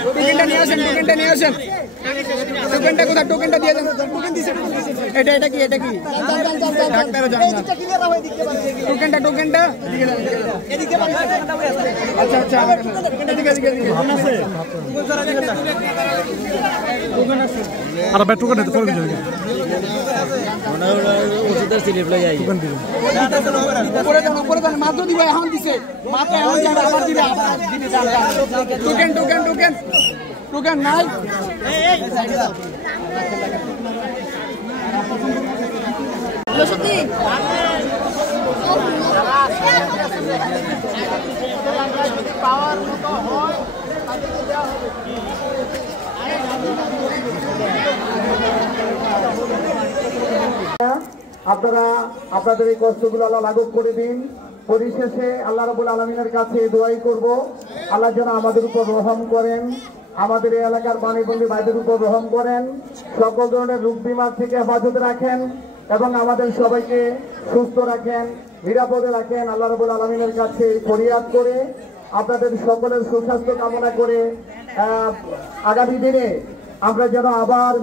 টোকেনটা নিয়ে আসেন টোকেনটা কোথায় টোকেনটা দিয়ে দেন টোকেন দিছে এটা কি ডাক্তার জানেন না টোকেনটা এদিকে আচ্ছা এদিকে আর ভাই টোকেন দিতে পারবেন মনে হলো ওষুধের স্লিপ লই যাই টোকেন দিবেন উপরে দেন মাত্র দিবে এখন দিছে মাত্র এখন যাবে আবার দিবে টোকেন নাই সত্যি পাওয়ার মতো হয় আপনারা আপনাদের এই কষ্টগুলো আল্লাহ লাঘব করে দিন। পরিশেষে আল্লাহ রাব্বুল আলামিনের কাছে দোয়াই করব, আল্লাহ যেন আমাদের উপর রহম করেন, আমাদের এই এলাকার বাণীবন্দী ভাইদের উপর রহম করেন, সকল ধরনের রোগ বিমার থেকে হেফাজতে রাখেন এবং আমাদের সবাইকে সুস্থ রাখেন, নিরাপদে রাখেন। আল্লাহ রাব্বুল আলামিনের কাছে ফরিয়াদ করে আপনাদের সকলের সুস্বাস্থ্য কামনা করে আগামী দিনে আমরা যেন আবার